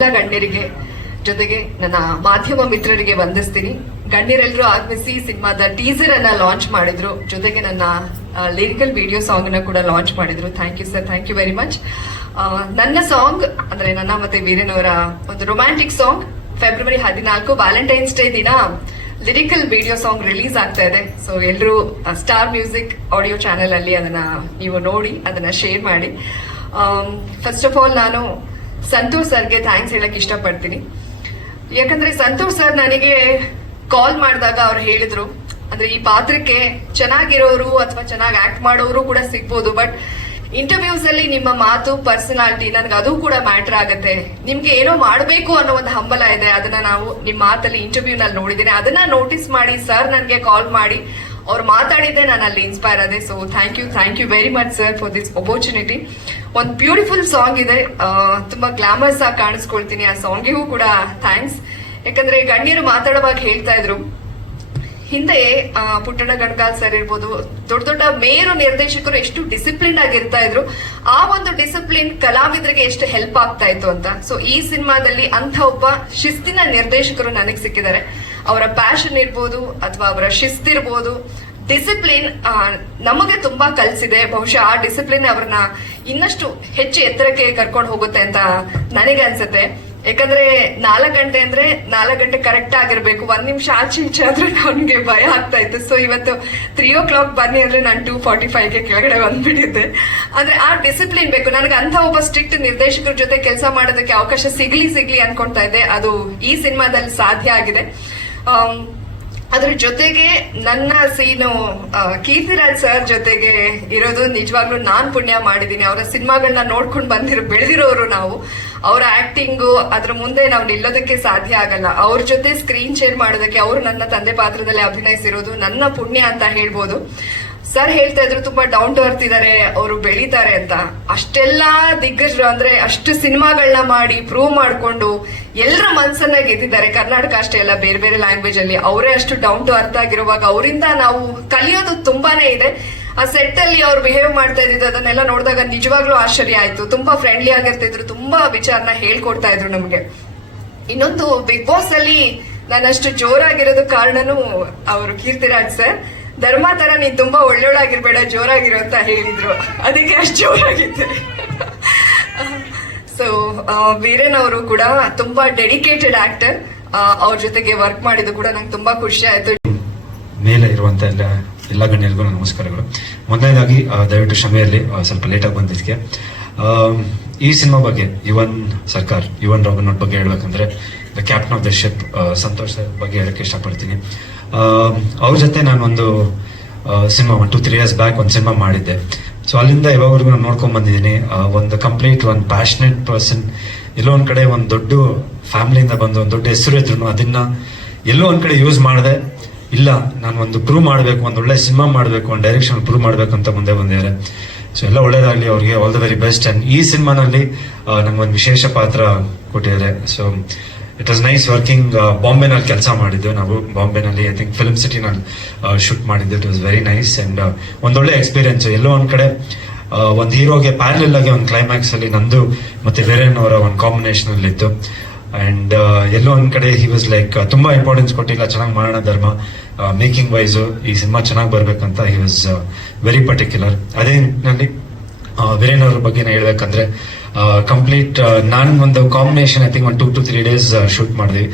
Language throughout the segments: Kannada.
ಗಣ್ಯರಿಗೆ ಜೊತೆಗೆ ನನ್ನ ಮಾಧ್ಯಮ ಮಿತ್ರರಿಗೆ ವಂದಿಸ್ತೀನಿ. ಗಣ್ಯರೆಲ್ಲರೂ ಆಗಮಿಸಿ ಸಿನಿಮಾದ ಟೀಸರ್ ಅನ್ನ ಲಾಂಚ್ ಮಾಡಿದ್ರು, ಜೊತೆಗೆ ನನ್ನ ಲಿರಿಕಲ್ ವಿಡಿಯೋ ಸಾಂಗ್ ನ ಕೂಡ ಲಾಂಚ್ ಮಾಡಿದ್ರು. Thank you sir, thank you very much. ನನ್ನ ಸಾಂಗ್ ಅಂದ್ರೆ ನನ್ನ ಮತ್ತೆ ವೀರೇನ್ ಅವರ ಒಂದು romantic song February 14 Valentine's day ದಿನ ಲಿರಿಕಲ್ ವಿಡಿಯೋ ಸಾಂಗ್ ರಿಲೀಸ್ ಆಗ್ತಾ ಇದೆ. ಸೊ ಎಲ್ಲರೂ ಸ್ಟಾರ್ ಮ್ಯೂಸಿಕ್ ಆಡಿಯೋ ಚಾನೆಲ್ ಅಲ್ಲಿ ಅದನ್ನ ನೀವು ನೋಡಿ ಅದನ್ನ ಶೇರ್ ಮಾಡಿ. ಫಸ್ಟ್ ಆಫ್ ಆಲ್ ನಾನು ಸಂತೋಷ್ ಸರ್ಗೆ ಥ್ಯಾಂಕ್ಸ್ ಹೇಳಕ್ ಇಷ್ಟಪಡ್ತೀನಿ. ಯಾಕಂದ್ರೆ ಸಂತೋಷ್ ಸರ್ ನನಗೆ ಕಾಲ್ ಮಾಡಿದಾಗ ಅವ್ರು ಹೇಳಿದ್ರು, ಅಂದ್ರೆ ಈ ಪಾತ್ರಕ್ಕೆ ಚೆನ್ನಾಗಿರೋರು ಅಥವಾ ಚೆನ್ನಾಗಿ ಆಕ್ಟ್ ಮಾಡೋರು ಕೂಡ ಸಿಗ್ಬೋದು, ಬಟ್ ಇಂಟರ್ವ್ಯೂಸ್ ಅಲ್ಲಿ ನಿಮ್ಮ ಮಾತು, ಪರ್ಸನಾಲಿಟಿ ನನಗೆ ಅದು ಕೂಡ ಮ್ಯಾಟರ್ ಆಗುತ್ತೆ. ನಿಮ್ಗೆ ಏನೋ ಮಾಡಬೇಕು ಅನ್ನೋ ಒಂದು ಹಂಬಲ ಇದೆ, ಅದನ್ನ ನಾವು ನಿಮ್ಮ ಮಾತಲ್ಲಿ ಇಂಟರ್ವ್ಯೂ ನಲ್ಲಿ ನೋಡಿದ್ದೇನೆ. ಅದನ್ನ ನೋಟಿಸ್ ಮಾಡಿ ಸರ್ ನನಗೆ ಕಾಲ್ ಮಾಡಿ ಅವ್ರು ಮಾತಾಡಿದ್ದೆ ನಾನು ಅಲ್ಲಿ ಇನ್ಸ್ಪೈರ್ ಆದೆ. So thank you very much sir for this opportunity. ಒಂದು ಬ್ಯೂಟಿಫುಲ್ ಸಾಂಗ್ ಇದೆ, ತುಂಬಾ ಗ್ಲಾಮರ್ಸ್ ಆಗಿ ಕಾಣಿಸ್ಕೊಳ್ತೀನಿ. ಆ ಸಾಂಗಿಗೂ ಕೂಡ ಥ್ಯಾಂಕ್ಸ್. ಯಾಕಂದ್ರೆ ಗಣ್ಯರು ಮಾತಾಡುವಾಗ ಹೇಳ್ತಾ ಇದ್ರು, ಹಿಂದೆ ಪುಟ್ಟಣ ಗಣಗಾಲ್ ಸರ್ ಇರ್ಬೋದು, ದೊಡ್ಡ ದೊಡ್ಡ ಮೇರು ನಿರ್ದೇಶಕರು ಎಷ್ಟು ಡಿಸಿಪ್ಲಿನ್ ಆಗಿರ್ತಾ ಇದ್ರು, ಆ ಒಂದು ಡಿಸಿಪ್ಲಿನ್ ಕಲಾವಿದರಿಗೆ ಎಷ್ಟು ಹೆಲ್ಪ್ ಆಗ್ತಾ ಇತ್ತು ಅಂತ. ಸೊ ಈ ಸಿನಿಮಾದಲ್ಲಿ ಅಂತ ಒಬ್ಬ ಶಿಸ್ತಿನ ನಿರ್ದೇಶಕರು ನನಗೆ ಸಿಕ್ಕಿದ್ದಾರೆ. ಅವರ ಪ್ಯಾಷನ್ ಇರ್ಬೋದು ಅಥವಾ ಅವರ ಶಿಸ್ತಿರ್ಬೋದು, ಡಿಸಿಪ್ಲಿನ್ ನಮಗೆ ತುಂಬಾ ಕಲಿಸಿದೆ. ಬಹುಶಃ ಆ ಡಿಸಿಪ್ಲಿನ್ ಅವ್ರನ್ನ ಇನ್ನಷ್ಟು ಹೆಚ್ಚು ಎತ್ತರಕ್ಕೆ ಕರ್ಕೊಂಡು ಹೋಗುತ್ತೆ ಅಂತ ನನಗೆ ಅನ್ಸುತ್ತೆ. ಯಾಕಂದ್ರೆ 4 ಗಂಟೆ ಅಂದ್ರೆ 4 ಗಂಟೆ ಕರೆಕ್ಟ್ ಆಗಿರ್ಬೇಕು. 1 ನಿಮಿಷ ಆಚೆ ಈಚೆ ಆದ್ರೆ ನನ್ಗೆ ಭಯ ಆಗ್ತಾ ಇತ್ತು. ಸೊ ಇವತ್ತು 3 o'clock ಬನ್ನಿ ಅಂದ್ರೆ ನಾನು 2:45 ಕೆಳಗಡೆ ಬಂದ್ಬಿಟ್ಟಿದ್ದೆ. ಅಂದ್ರೆ ಆ ಡಿಸಿಪ್ಲಿನ್ ಬೇಕು ನನಗೆ. ಅಂತ ಒಬ್ಬ ಸ್ಟ್ರಿಕ್ಟ್ ನಿರ್ದೇಶಕರ ಜೊತೆ ಕೆಲಸ ಮಾಡೋದಕ್ಕೆ ಅವಕಾಶ ಸಿಗ್ಲಿ ಅನ್ಕೊಂತಾ ಇದ್ದೆ. ಅದು ಈ ಸಿನಿಮಾದಲ್ಲಿ ಸಾಧ್ಯ ಆಗಿದೆ. ಅದ್ರ ಜೊತೆಗೆ ನನ್ನ ಸೀನು ಕೀರ್ತಿರಾಜ್ ಸರ್ ಜೊತೆಗೆ ಇರೋದು ನಿಜವಾಗ್ಲೂ ನಾನ್ ಪುಣ್ಯ ಮಾಡಿದೀನಿ. ಅವರ ಸಿನಿಮಾಗಳನ್ನ ನೋಡ್ಕೊಂಡು ಬೆಳೆದಿರೋರು ನಾವು. ಅವರ ಆಕ್ಟಿಂಗು ಅದ್ರ ಮುಂದೆ ನಾವು ನಿಲ್ಲೋದಕ್ಕೆ ಸಾಧ್ಯ ಆಗಲ್ಲ. ಅವ್ರ ಜೊತೆ ಸ್ಕ್ರೀನ್ ಶೇರ್ ಮಾಡೋದಕ್ಕೆ, ಅವರು ನನ್ನ ತಂದೆ ಪಾತ್ರದಲ್ಲಿ ಅಭಿನಯಿಸಿರೋದು ನನ್ನ ಪುಣ್ಯ ಅಂತ ಹೇಳ್ಬೋದು. ಸರ್ ಹೇಳ್ತಾ ಇದ್ರು ತುಂಬಾ ಡೌನ್ ಟು ಅರ್ತ್ ಇದಾರೆ, ಅವರು ಬೆಳೀತಾರೆ ಅಂತ. ಅಷ್ಟೆಲ್ಲಾ ದಿಗ್ಗಜರು ಅಂದ್ರೆ ಅಷ್ಟು ಸಿನಿಮಾಗಳನ್ನ ಮಾಡಿ ಪ್ರೂವ್ ಮಾಡ್ಕೊಂಡು ಎಲ್ಲರ ಮನ್ಸನ್ನ ಗೆದ್ದಿದ್ದಾರೆ. ಕರ್ನಾಟಕ ಅಷ್ಟೇ ಅಲ್ಲ, ಬೇರೆ ಬೇರೆ ಲ್ಯಾಂಗ್ವೇಜ್ ಅಲ್ಲಿ ಅವರೇ ಅಷ್ಟು ಡೌನ್ ಟು ಅರ್ತ್ ಆಗಿರುವಾಗ ಅವರಿಂದ ನಾವು ಕಲಿಯೋದು ತುಂಬಾನೇ ಇದೆ. ಆ ಸೆಟ್ ಅಲ್ಲಿ ಅವ್ರು ಬಿಹೇವ್ ಮಾಡ್ತಾ ಇದ್ದಿದ್ದು ಅದನ್ನೆಲ್ಲ ನೋಡಿದಾಗ ನಿಜವಾಗ್ಲೂ ಆಶ್ಚರ್ಯ ಆಯ್ತು. ತುಂಬಾ ಫ್ರೆಂಡ್ಲಿ ಆಗಿರ್ತಿದ್ರು, ತುಂಬಾ ವಿಚಾರನ ಹೇಳ್ಕೊಡ್ತಾ ಇದ್ರು ನಮ್ಗೆ. ಇನ್ನೊಂದು ಬಿಗ್ ಬಾಸ್ ಅಲ್ಲಿ ನಾನಷ್ಟು ಜೋರಾಗಿರೋದು ಕಾರಣನೂ ಅವರು ಕೀರ್ತಿರಾಜ್ ಸರ್. ಧರ್ಮ ತರ ನೀನ್ ತುಂಬಾ ಒಳ್ಳೊಳಾಗಿರ್ಬೇಡ, ಜೋರಾಗಿರೋ ಅಂತ ಹೇಳಿದ್ರು, ಅದಕ್ಕೆ ಅಷ್ಟು ಜೋರಾಗಿದ್ದೆ. ಸೊ ವೀರೇನ್ ಅವರು ಕೂಡ ತುಂಬಾ ಡೆಡಿಕೇಟೆಡ್ ಆಕ್ಟರ್. ಅವ್ರ ಜೊತೆಗೆ ವರ್ಕ್ ಮಾಡಿದ್ದು ಕೂಡ ನಂಗೆ ತುಂಬಾ ಖುಷಿ ಆಯ್ತು. ಮೇಲೆ ಇರುವಂತ ಎಲ್ಲ ಗಣ್ಯರಿಗೂ ನಮಸ್ಕಾರಗಳು. ಮೊದಲನೇದಾಗಿ ದಯವಿಟ್ಟು ಕ್ಷಮೆಯಲ್ಲಿ ಸ್ವಲ್ಪ ಲೇಟಾಗಿ ಬಂದಿದ್ದಕ್ಕೆ. ಈ ಸಿನಿಮಾ ಬಗ್ಗೆ ಯುವನ್ ರಾಬಿನ್ಹುಡ್ ಬಗ್ಗೆ ಹೇಳ್ಬೇಕಂದ್ರೆ the captain of the ship Santosh ಬಗ್ಗೆ ಹೇಳಕ್ಕೆ ಇಷ್ಟಪಡ್ತೀನಿ. ಅವ್ರ ಜೊತೆ ನಾನು ಒಂದು ಸಿನಿಮಾ 2-3 years ಬ್ಯಾಕ್ ಒಂದು ಸಿನಿಮಾ ಮಾಡಿದ್ದೆ. ಸೊ ಅಲ್ಲಿಂದ ಇವಾಗವರೆಗೂ ನಾನು ನೋಡ್ಕೊಂಡ್ ಬಂದಿದ್ದೀನಿ. ಒಂದು ಕಂಪ್ಲೀಟ್ ಒಂದು ಪ್ಯಾಷನೇಟ್ ಪರ್ಸನ್, ಎಲ್ಲೋ ಒಂದ್ ಕಡೆ ಒಂದು ದೊಡ್ಡ ಫ್ಯಾಮಿಲಿಯಿಂದ ಬಂದು ಒಂದು ದೊಡ್ಡ ಹೆಸರು ಇದ್ರು ಅದನ್ನ ಎಲ್ಲೋ ಒಂದ್ ಕಡೆ ಯೂಸ್ ಮಾಡಿದೆ. ಇಲ್ಲ, ನಾನು ಒಂದು ಪ್ರೂವ್ ಮಾಡಬೇಕು, ಒಂದು ಒಳ್ಳೆ ಸಿನಿಮಾ ಮಾಡಬೇಕು, ಒಂದು ಡೈರೆಕ್ಷನ್ ಪ್ರೂವ್ ಮಾಡಬೇಕು ಅಂತ ಮುಂದೆ ಬಂದಿದ್ದಾರೆ. ಸೊ ಎಲ್ಲ ಒಳ್ಳೇದಾಗ್ಲಿ ಅವ್ರಿಗೆ, all the very best. And ಈ ಸಿನಿಮಾನಲ್ಲಿ ನಂಗೊಂದು ವಿಶೇಷ ಪಾತ್ರ ಕೊಟ್ಟಿದ್ದಾರೆ. So it was nice working. ಬಾಂಬೆನಲ್ಲಿ ಕೆಲಸ ಮಾಡಿದ್ದು ನಾವು. ಬಾಂಬೆನಲ್ಲಿ ಐ ಥಿಂಕ್ ಫಿಲ್ಮ್ ಸಿಟಿನಲ್ಲಿ ಶೂಟ್ ಮಾಡಿದ್ದು. It was very nice and ಒಂದೊಳ್ಳೆ ಎಕ್ಸ್ಪೀರಿಯನ್ಸ್. ಎಲ್ಲೋ ಒಂದ್ ಕಡೆ ಒಂದು ಹೀರೋಗೆ ಪ್ಯಾರಲಲ್ ಆಗಿ ಒಂದು ಕ್ಲೈಮ್ಯಾಕ್ಸ್ ಅಲ್ಲಿ ನಂದು ಮತ್ತೆ ವೀರೇನ್ ಅವರ ಒಂದು ಕಾಂಬಿನೇಷನ್ ಅಲ್ಲಿ ಇತ್ತು. ಅಂಡ್ ಎಲ್ಲೋ ಒಂದ್ ಕಡೆ ಹಿ ವಾಸ್ ಲೈಕ್ ತುಂಬಾ ಇಂಪಾರ್ಟೆನ್ಸ್ ಕೊಟ್ಟಿಲ್ಲ, ಚೆನ್ನಾಗಿ ಮಾಡೋಣ ಧರ್ಮ, ಮೇಕಿಂಗ್ ವೈಸು ಈ ಸಿನಿಮಾ ಚೆನ್ನಾಗಿ ಬರ್ಬೇಕಂತ ಹಿ ವಾಸ್ ವೆರಿ ಪರ್ಟಿಕ್ಯುಲರ್. ಅದೇ ನಿಟ್ಟಿನಲ್ಲಿ ವೀರೇನ್ ಅವ್ರ ಬಗ್ಗೆ ಹೇಳ್ಬೇಕಂದ್ರೆ ಕಂಪ್ಲೀಟ್ ನಾನು ಒಂದು combination I think 1 to 3 days shoot ಮಾಡಿದ್ವಿ.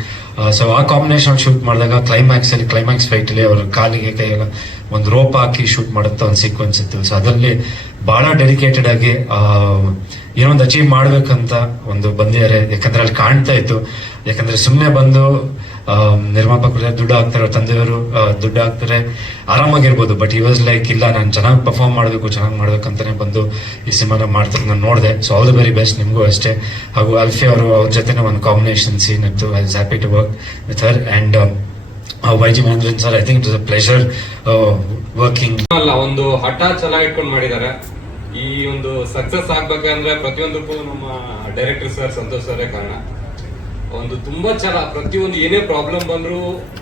ಸೊ ಆ ಕಾಂಬಿನೇಷನ್ ಶೂಟ್ ಮಾಡಿದಾಗ ಕ್ಲೈಮ್ಯಾಕ್ಸ್ ಫೈಟ್ ಅಲ್ಲಿ ಅವ್ರ ಕಾಲಿಗೆ ಕೈಯೆಲ್ಲ ಒಂದು ರೋಪ್ ಹಾಕಿ ಶೂಟ್ ಮಾಡುತ್ತ ಒಂದು ಸೀಕ್ವೆನ್ಸ್ ಇತ್ತು. ಸೊ ಅದರಲ್ಲಿ ಬಹಳ ಡೆಡಿಕೇಟೆಡ್ ಆಗಿ ಏನೋ ಒಂದು ಅಚೀವ್ ಮಾಡ್ಬೇಕಂತ ಒಂದು ಬಂದಿದ್ದಾರೆ. ಯಾಕಂದ್ರೆ ಅಲ್ಲಿ ಕಾಣ್ತಾ ಇತ್ತು. ಯಾಕಂದ್ರೆ ಸುಮ್ಮನೆ ಬಂದು ನಿರ್ಮಾಪಕರು ದುಡ್ಡು ಹಾಕ್ತಾರೆ, ತಂದೆಯವರು ದುಡ್ಡು ಹಾಕ್ತಾರೆ, ಆರಾಮಾಗಿರ್ಬೋದು. ಬಟ್ ಈ ವಾಸ್ ಲೈಕ್ ಇಲ್ಲ, ನಾನು ಚೆನ್ನಾಗಿ ಪರ್ಫಾರ್ಮ್ ಚೆನ್ನಾಗಿ ಮಾಡ್ಬೇಕಂತಾನೆ ಬಂದು ಈ ಸಿನಿಮಾನ ಮಾಡ್ತಾರೆ. ನಾನು ನೋಡಿದೆ. So all the very best ನಿಮಗೂ ಅಷ್ಟೇ. ಹಾಗೂ ಅಲ್ಫಿ ಅವರು ಅವ್ರ ಜೊತೆ ಒಂದು ಕಾಂಬಿನೇಷನ್ ಸೀನ್ ಇತ್ತು. I was happy to work with her. And Y G Mahendran sir, I think it was a pleasure working. ಅಲ್ಲ, ಒಂದು ಹಠ ಛಲ ಇಟ್ಕೊಂಡು ಮಾಡಿದ್ದಾರೆ. ಈ ಒಂದು ಸಕ್ಸಸ್ ಆಗ್ಬೇಕಂದ್ರೆ ಪ್ರತಿಯೊಂದಕ್ಕೂ ನಮ್ಮ ಡೈರೆಕ್ಟರ್ ಸರ್ ಸಂತೋಷ್ ಸರೇ ಕಾರಣ. ಒಂದು ತುಂಬಾ ಛಲ, ಪ್ರತಿಯೊಂದು ಏನೇ ಪ್ರಾಬ್ಲಮ್ ಬಂದ್ರು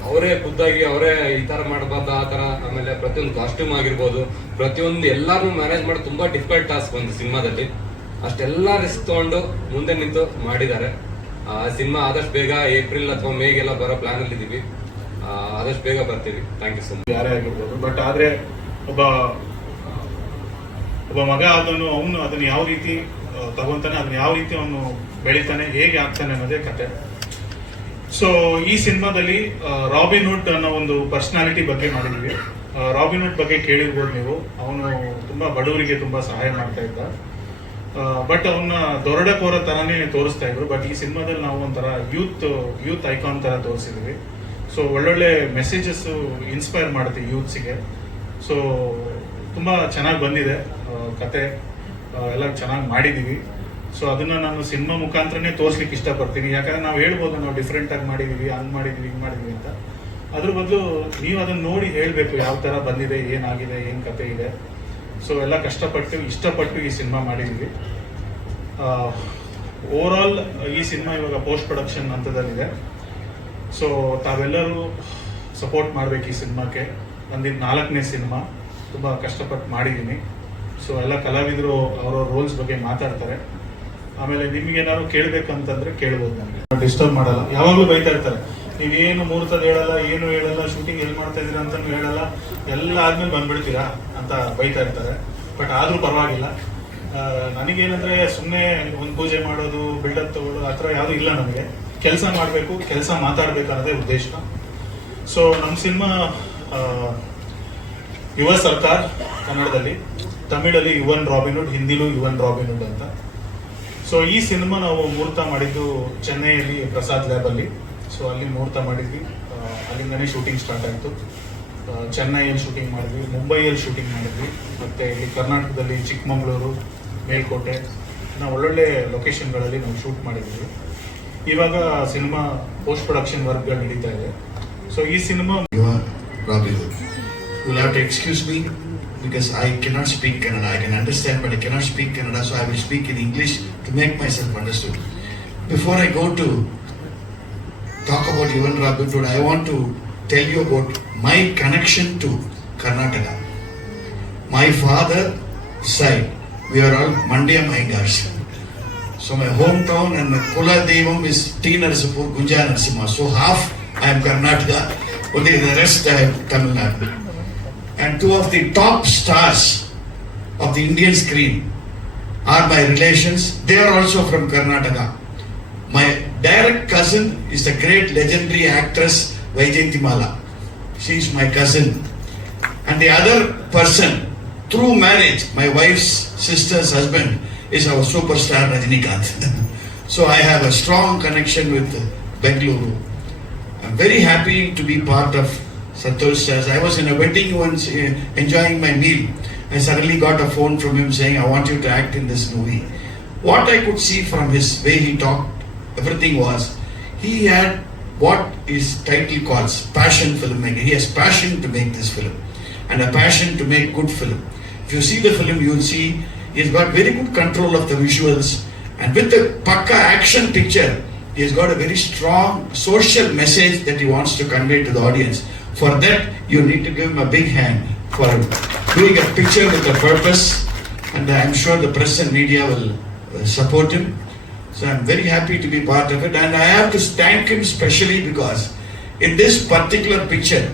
ಅವರೇ ಖುದ್ದಾಗಿ ಅವರೇ ಈ ತರ ಮಾಡಬಾರ್ದು ಆ ತರ. ಆಮೇಲೆ ಪ್ರತಿಯೊಂದು ಕಾಸ್ಟ್ಯೂಮ್ ಆಗಿರ್ಬೋದು, ಪ್ರತಿಯೊಂದು ಎಲ್ಲಾರು ಮ್ಯಾನೇಜ್ ಮಾಡೋದು ತುಂಬಾ ಡಿಫಿಕಲ್ಟ್ ಟಾಸ್ಕ್ ಒಂದು ಸಿನಿಮಾದಲ್ಲಿ. ಅಷ್ಟೆಲ್ಲ ರಿಸ್ಕ್ ತಗೊಂಡು ಮುಂದೆ ನಿಂತು ಮಾಡಿದ್ದಾರೆ. ಸಿನಿಮಾ ಆದಷ್ಟು ಬೇಗ ಏಪ್ರಿಲ್ ಅಥವಾ ಮೇಗೆಲ್ಲ ಬರೋ ಪ್ಲಾನ್ ಅಲ್ಲಿ ಇದೀವಿ. ಆದಷ್ಟು ಬೇಗ ಬರ್ತೀವಿ. Thank you so much. ಯಾರೇ ಆಗಿರ್ಬೋದು, ಬಟ್ ಆದ್ರೆ ಒಬ್ಬ ಮಗ ಅವನು ಅದನ್ನ ಯಾವ ರೀತಿ ತಗೊಂತಾನೆ, ಅದನ್ನ ಯಾವ ರೀತಿ ಅವನು ಬೆಳಿತಾನೆ, ಹೇಗೆ ಆಗ್ತಾನೆ ಅನ್ನೋದೇ ಕತೆ. ಸೊ ಈ ಸಿನಿಮಾದಲ್ಲಿ ರಾಬಿನ್ ಹುಡ್ ಅನ್ನೋ ಒಂದು ಪರ್ಸನಾಲಿಟಿ ಬಗ್ಗೆ ಮಾಡಿದೀವಿ. ರಾಬಿನ್ ಹುಡ್ ಬಗ್ಗೆ ಕೇಳಿರ್ಬೋದು ನೀವು. ಅವನು ತುಂಬಾ ಬಡವರಿಗೆ ತುಂಬಾ ಸಹಾಯ ಮಾಡ್ತಾ ಇದ್ದ, ಬಟ್ ಅವನ್ನ ದೊರಡಕೋರ ತರಾನೇ ತೋರಿಸ್ತಾ ಇದ್ರು. ಬಟ್ ಈ ಸಿನಿಮಾದಲ್ಲಿ ನಾವು ಒಂಥರ ಯೂತ್ ಐಕಾನ್ ತರ ತೋರಿಸಿದ್ವಿ. ಸೊ ಒಳ್ಳೊಳ್ಳೆ ಮೆಸೇಜಸ್ ಇನ್ಸ್ಪೈರ್ ಮಾಡುತ್ತೆ ಯೂತ್ಸಿಗೆ. ಸೊ ತುಂಬಾ ಚೆನ್ನಾಗಿ ಬಂದಿದೆ ಕತೆ, ಎಲ್ಲ ಚೆನ್ನಾಗಿ ಮಾಡಿದೀವಿ. ಸೊ ಅದನ್ನ ನಾನು ಸಿನಿಮಾ ಮುಖಾಂತರನೇ ತೋರಿಸ್ಲಿಕ್ಕೆ ಇಷ್ಟಪಡ್ತೀನಿ. ಯಾಕಂದ್ರೆ ನಾವು ಹೇಳ್ಬೋದು ನಾವು ಡಿಫ್ರೆಂಟ್ ಆಗಿ ಮಾಡಿದೀವಿ, ಹಂಗ್ ಮಾಡಿದೀವಿ, ಹಿಂಗ್ ಮಾಡಿದೀವಿ ಅಂತ. ಅದ್ರ ಬದಲು ನೀವು ಅದನ್ನ ನೋಡಿ ಹೇಳ್ಬೇಕು, ಯಾವ ತರ ಬಂದಿದೆ, ಏನಾಗಿದೆ, ಏನ್ ಕತೆ ಇದೆ. ಸೊ ಎಲ್ಲ ಕಷ್ಟಪಟ್ಟು ಇಷ್ಟಪಟ್ಟು ಈ ಸಿನಿಮಾ ಮಾಡಿದೀವಿ. ಓವರ್ ಆಲ್ ಈ ಸಿನಿಮಾ ಇವಾಗ ಪೋಸ್ಟ್ ಪ್ರೊಡಕ್ಷನ್ ಹಂತದಲ್ಲಿದೆ. ಸೊ ತಾವೆಲ್ಲರೂ ಸಪೋರ್ಟ್ ಮಾಡ್ಬೇಕು ಈ ಸಿನಿಮಾಕ್ಕೆ. ನಂದಿದ್ದು 4ನೇ ಸಿನಿಮಾ, ತುಂಬಾ ಕಷ್ಟಪಟ್ಟು ಮಾಡಿದ್ದೀನಿ. ಸೊ ಎಲ್ಲ ಕಲಾವಿದರು ಅವರ ರೋಲ್ಸ್ ಬಗ್ಗೆ ಮಾತಾಡ್ತಾರೆ. ಆಮೇಲೆ ನಿಮ್ಗೆ ಏನಾದ್ರು ಕೇಳ್ಬೇಕಂತಂದ್ರೆ ಕೇಳ್ಬೋದು. ನನಗೆ ಡಿಸ್ಟರ್ಬ್ ಮಾಡಲ್ಲ, ಯಾವಾಗ್ಲೂ ಬೈತಾ ಇರ್ತಾರೆ, ನೀವೇನು ಮುಹೂರ್ತದ ಹೇಳಲ್ಲ, ಏನು ಹೇಳಲ್ಲ, ಶೂಟಿಂಗ್ ಎಲ್ಲಿ ಮಾಡ್ತಾ ಇದೀರಾ ಅಂತ ಹೇಳಲ್ಲ, ಎಲ್ಲ ಆದ್ಮೇಲೆ ಬಂದ್ಬಿಡ್ತೀರಾ ಅಂತ ಬೈತಾ ಇರ್ತಾರೆ. ಬಟ್ ಆದ್ರೂ ಪರವಾಗಿಲ್ಲ. ನನಗೇನಂದ್ರೆ ಸುಮ್ಮನೆ ಒಂದು ಪೂಜೆ ಮಾಡೋದು, ಬಿಲ್ಡಪ್ ತಗೊಳ್ಳೋದು ಆ ಥರ ಯಾವುದು ಇಲ್ಲ. ನಮಗೆ ಕೆಲಸ ಮಾಡಬೇಕು, ಕೆಲಸ ಮಾತಾಡ್ಬೇಕು ಅನ್ನೋದೇ ಉದ್ದೇಶ. ಸೊ ನಮ್ಮ ಸಿನಿಮಾ ಯುವ ಸರ್ಕಾರ್ ಕನ್ನಡದಲ್ಲಿ, ತಮಿಳಲ್ಲಿ ಯುವನ್ ರಾಬಿನ್ಹುಡ್, ಹಿಂದಿಲೂ ಯುವನ್ ರಾಬಿನ್ಹುಡ್ ಅಂತ. ಸೊ ಈ ಸಿನಿಮಾ ನಾವು ಮುಹೂರ್ತ ಮಾಡಿದ್ದು ಚೆನ್ನೈಯಲ್ಲಿ ಪ್ರಸಾದ್ ಲ್ಯಾಬ್ ಅಲ್ಲಿ. ಸೊ ಅಲ್ಲಿ ಮುಹೂರ್ತ ಮಾಡಿದ್ವಿ. ಅಲ್ಲಿಂದನೇ ಶೂಟಿಂಗ್ ಸ್ಟಾರ್ಟ್ ಆಯಿತು. ಚೆನ್ನೈಯಲ್ಲಿ ಶೂಟಿಂಗ್ ಮಾಡಿದ್ವಿ, ಮುಂಬೈಯಲ್ಲಿ ಶೂಟಿಂಗ್ ಮಾಡಿದ್ವಿ, ಮತ್ತೆ ಇಲ್ಲಿ ಕರ್ನಾಟಕದಲ್ಲಿ ಚಿಕ್ಕಮಗಳೂರು, ಮೇಲ್ಕೋಟೆ, ನಾವು ಒಳ್ಳೊಳ್ಳೆ ಲೊಕೇಶನ್ಗಳಲ್ಲಿ ನಾವು ಶೂಟ್ ಮಾಡಿದ್ವಿ. ಇವಾಗ ಸಿನಿಮಾ ಪೋಸ್ಟ್ ಪ್ರೊಡಕ್ಷನ್ ವರ್ಕ್ಗಳು ನಡೀತಾ ಇದೆ. ಸೊ ಈ cinema Robinhood. You will have to excuse me because I cannot speak Kannada. I can understand, but I cannot speak Kannada, so I will speak in English to make myself understood. Before I go to talk about Yuvan Robinhood, I want to tell you about my connection to Karnataka. My father side, we are all Mandya Mayangars. So my hometown and my Kula Devam is T. Narsipur, Gunja Narsimha. So half I am Karnataka, only the rest I am Tamil Nadu. And two of the top stars of the Indian screen are my relations. They are also from Karnataka. My direct cousin is the great legendary actress Vaijayanthimala. She is my cousin. And the other person, through marriage, my wife's sister's husband, is our superstar Rajinikanth. So I have a strong connection with Bengaluru. I'm very happy to be part of Santosh Stars. I was in a wedding once, enjoying my meal. I suddenly got a phone from him saying, I want you to act in this movie. What I could see from his way he talked, everything was, he had what his title calls passion filmmaking. He has passion to make this film and a passion to make good film. If you see the film, you will see he's got very good control of the visuals, and with the Pakka action picture, he's got a very strong social message that he wants to convey to the audience. For that, you need to give him a big hand for doing a picture with a purpose, and I'm sure the press and media will support him. So I'm very happy to be part of it, and I have to thank him specially because in this particular picture,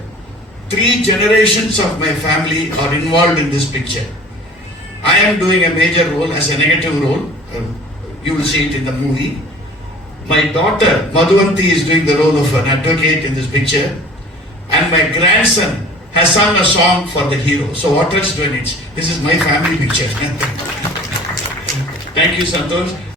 3 generations of my family are involved in this picture. I am doing a major role as a negative role. You will see it in the movie. My daughter Madhuvanti is doing the role of an advocate in this picture, and my grandson has sung a song for the hero. So what else do I need? This is my family picture. Thank you, Santosh.